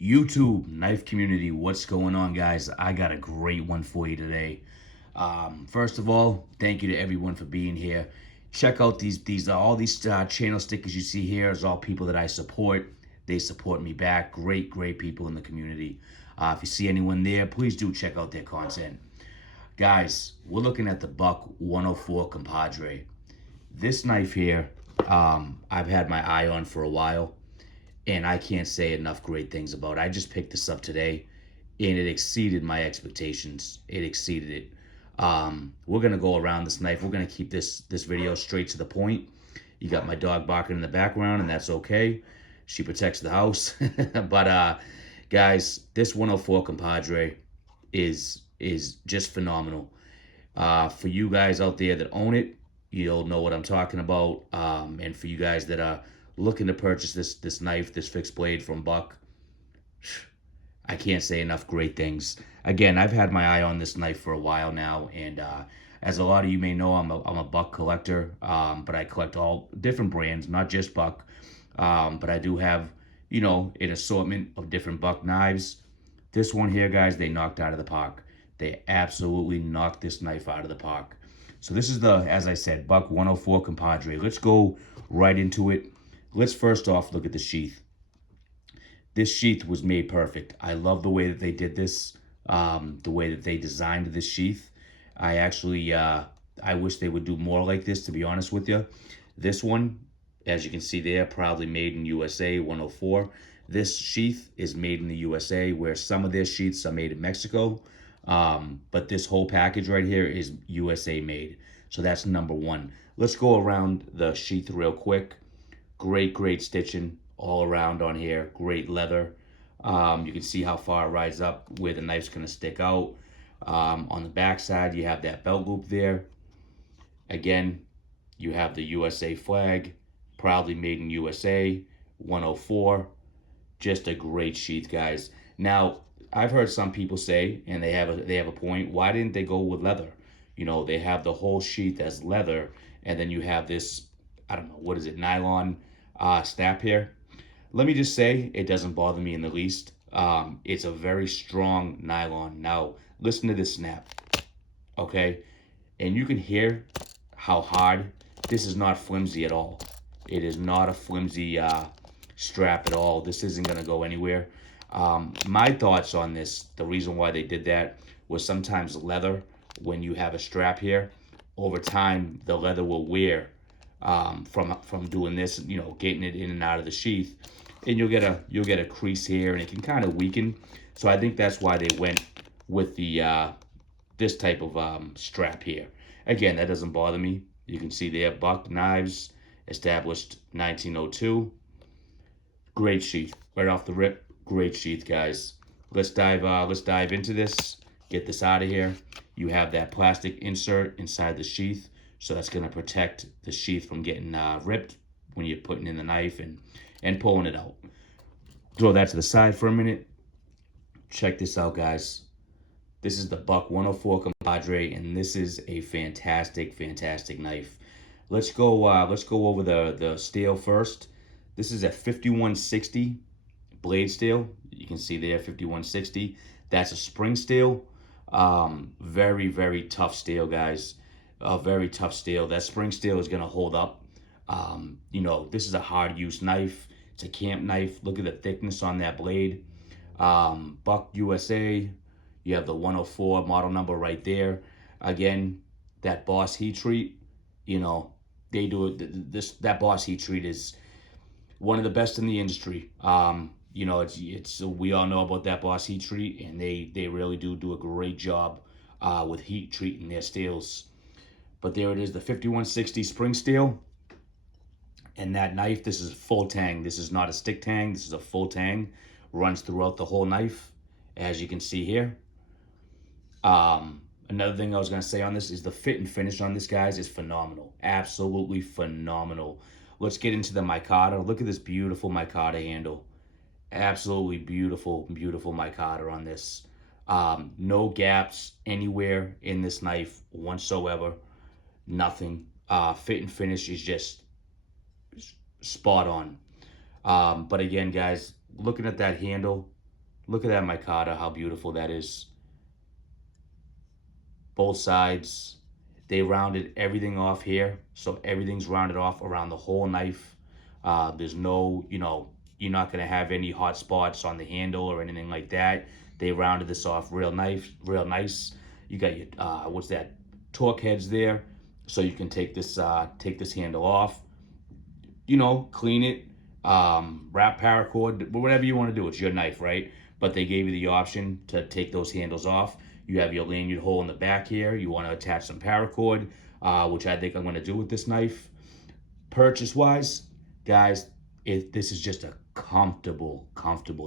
YouTube knife community, what's going on, guys? I got a great one for you today. First of all, thank you to everyone for being here. Check out these all these channel stickers you see here is all people that I support. They support me back. Great people in the community. If you see anyone there, please do check out their content. Guys, we're looking at the Buck 104 Compadre. This knife here, I've had my eye on for a while, and I can't say enough great things about it. I just picked this up today, and it exceeded my expectations. It exceeded it. We're gonna go around this knife. We're gonna keep this video straight to the point. You got my dog barking in the background, and that's okay. She protects the house. But guys, this 104 Compadre is just phenomenal. For you guys out there that own it, you'll know what I'm talking about. And for you guys that are looking to purchase this knife, this fixed blade from Buck, I can't say enough great things. Again, I've had my eye on this knife for a while now, and as a lot of you may know, I'm a Buck collector, but I collect all different brands, not just Buck. But I do have, an assortment of different Buck knives. This one here, guys, they knocked out of the park. They absolutely knocked this knife out of the park. So this is as I said, Buck 104 Compadre. Let's go right into it. Let's first off look at the sheath. This sheath was made perfect. I love the way that they did this, the way that they designed this sheath. I actually, I wish they would do more like this, to be honest with you. This one, as you can see there, proudly made in USA, 104. This sheath is made in the USA, where some of their sheaths are made in Mexico. But this whole package right here is USA made. So that's number one. Let's go around the sheath real quick. Great stitching all around on here. Great leather. You can see how far it rides up, where the knife's gonna stick out. On the back side, you have that belt loop there. Again, you have the USA flag, proudly made in USA, 104. Just a great sheath, guys. Now, I've heard some people say, and they have a point, why didn't they go with leather? They have the whole sheath as leather, and then you have this, I don't know, what is it, nylon snap here. Let me just say, it doesn't bother me in the least. It's a very strong nylon. Now, listen to this snap, okay? And you can hear how hard. This is not flimsy at all. It is not a flimsy strap at all. This isn't gonna go anywhere. My thoughts on this, the reason why they did that was sometimes leather, when you have a strap here, over time the leather will wear from doing this, getting it in and out of the sheath, and you'll get a crease here, and it can kind of weaken. So I think that's why they went with the this type of strap here. Again, that doesn't bother me. You can see there, Buck Knives, established 1902. Great sheath right off the rip. Great sheath, guys. Let's dive into this. Get this out of here. You have that plastic insert inside the sheath, so that's going to protect the sheath from getting ripped when you're putting in the knife and pulling it out. Throw that to the side for a minute. Check this out, guys. This is the Buck 104 Compadre, and this is a fantastic knife. Let's go over the steel first. This is a 5160 blade steel. You can see there, 5160. That's a spring steel. Very tough steel, guys. Very tough steel. That spring steel is gonna hold up. This is a hard use knife. It's a camp knife. Look at the thickness on that blade. Buck USA. You have the 104 model number right there. Again, that Boss heat treat, they do it. That Boss heat treat is one of the best in the industry. It's we all know about that Boss heat treat, and they really do a great job with heat treating their steels. But there it is, the 5160 spring steel. And that knife, this is full tang. This is not a stick tang. This is a full tang. Runs throughout the whole knife, as you can see here. Another thing I was going to say on this is the fit and finish on this, guys, is phenomenal. Absolutely phenomenal. Let's get into the micarta. Look at this beautiful micarta handle. Absolutely beautiful micarta on this. No gaps anywhere in this knife whatsoever. Nothing. Fit and finish is just spot on. But again, guys, looking at that handle, Look at that micarta, how beautiful that is. Both sides. They rounded everything off here, so everything's rounded off around the whole knife. There's no, you're not gonna have any hot spots on the handle or anything like that. They rounded this off real nice. You got your what's that? Torque heads there, so you can take this handle off. Clean it, wrap paracord, whatever you want to do. It's your knife, right? But they gave you the option to take those handles off. You have your lanyard hole in the back here. You want to attach some paracord, which I think I'm going to do with this knife. Purchase wise, guys, this is just a comfortable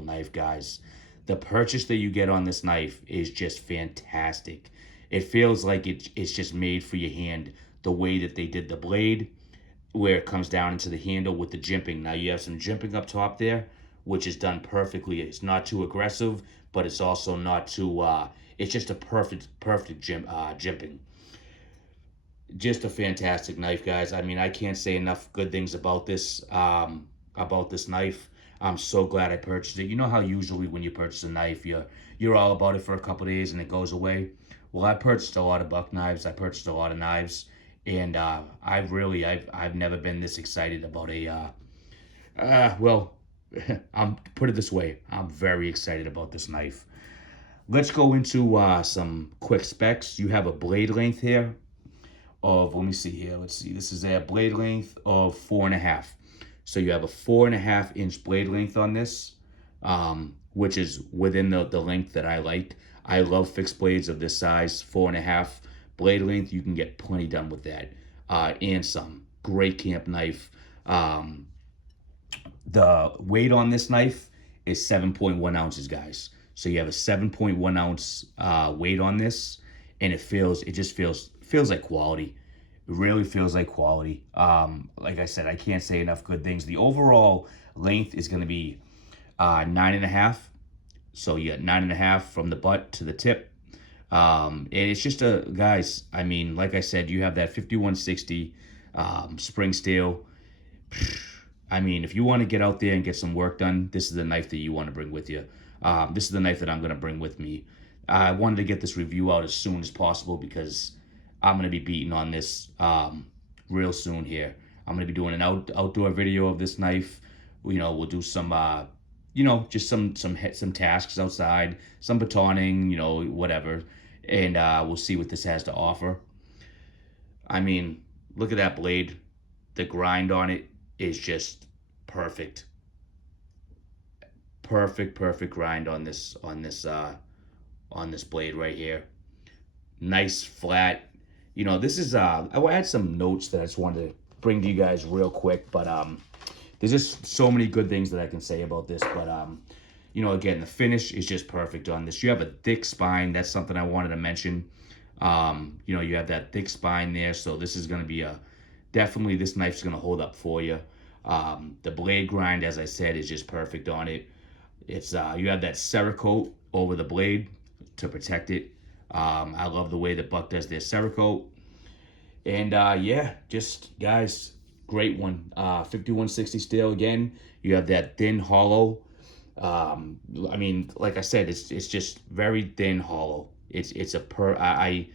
knife, guys. The purchase that you get on this knife is just fantastic. It feels like it's just made for your hand. The way that they did the blade, where it comes down into the handle with the jimping. Now you have some jimping up top there, which is done perfectly. It's not too aggressive, but it's also not too. It's just a perfect jimping. Just a fantastic knife, guys. I mean, I can't say enough good things about this knife. I'm so glad I purchased it. You know how usually when you purchase a knife, you're all about it for a couple days and it goes away. Well, I purchased a lot of buck knives. I purchased a lot of knives, and I've never been this excited about well, I'm put it this way. I'm very excited about this knife. Let's go into some quick specs. You have a blade length here of, let me see here. Let's see. This is a blade length of 4.5. So you have a 4.5-inch blade length on this, which is within the length that I like. I love fixed blades of this size, 4.5 blade length. You can get plenty done with that, and some. Great camp knife. The weight on this knife is 7.1 ounces, guys. So you have a 7.1 ounce weight on this, and it just feels like quality. It really feels like quality. Like I said, I can't say enough good things. The overall length is going to be 9.5. So you got 9.5 from the butt to the tip. And it's just guys, I mean, like I said, you have that 5160 spring steel. I mean, if you want to get out there and get some work done, this is the knife that you want to bring with you. This is the knife that I'm going to bring with me. I wanted to get this review out as soon as possible because I'm going to be beating on this real soon here. I'm going to be doing an outdoor video of this knife. We'll do some, just some tasks outside, some batoning, whatever. And we'll see what this has to offer. I mean, look at that blade. The grind on it is just perfect. Perfect grind on this blade right here. Nice flat. This is I had some notes that I just wanted to bring to you guys real quick, but there's just so many good things that I can say about this, but again, the finish is just perfect on this. You have a thick spine. That's something I wanted to mention. You have that thick spine there, so this is going to be definitely, this knife's going to hold up for you. The blade grind, as I said, is just perfect on it. It's you have that Cerakote over the blade to protect it. I love the way that Buck does their Cerakote. And yeah, just guys, great one. 5160 steel again. You have that thin hollow. I mean, like I said, it's just very thin hollow. I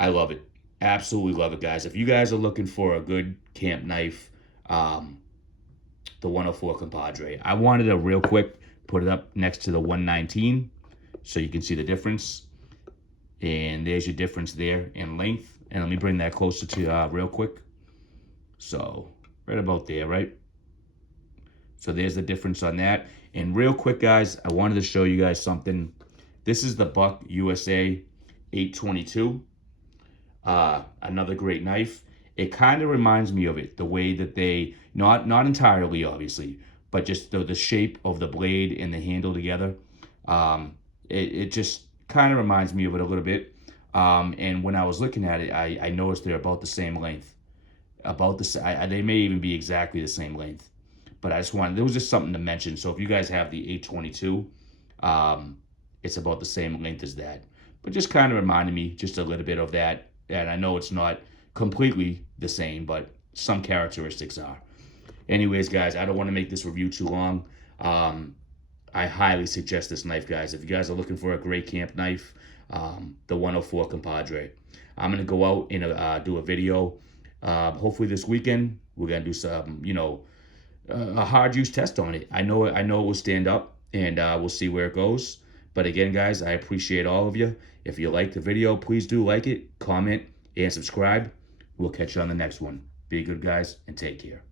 love it. Absolutely love it, guys. If you guys are looking for a good camp knife, the 104 Compadre. I wanted to real quick put it up next to the 119 so you can see the difference. And there's your difference there in length. And let me bring that closer to you real quick. So right about there, right? So there's the difference on that. And real quick, guys, I wanted to show you guys something. This is the Buck USA 822. Another great knife. It kind of reminds me of it, the way that they, not entirely obviously, but just the shape of the blade and the handle together. It just kind of reminds me of it a little bit. And when I was looking at it, I noticed they're about the same length. They may even be exactly the same length. But there was just something to mention. So if you guys have the 822, it's about the same length as that. But just kind of reminded me just a little bit of that. And I know it's not completely the same, but some characteristics are. Anyways, guys, I don't want to make this review too long. I highly suggest this knife, guys. If you guys are looking for a great camp knife, the 104 Compadre. I'm going to go out and do a video. Hopefully this weekend, we're going to do some, a hard use test on it. I know it will stand up, and we'll see where it goes. But again, guys, I appreciate all of you. If you like the video, please do like it, comment, and subscribe. We'll catch you on the next one. Be good, guys, and take care.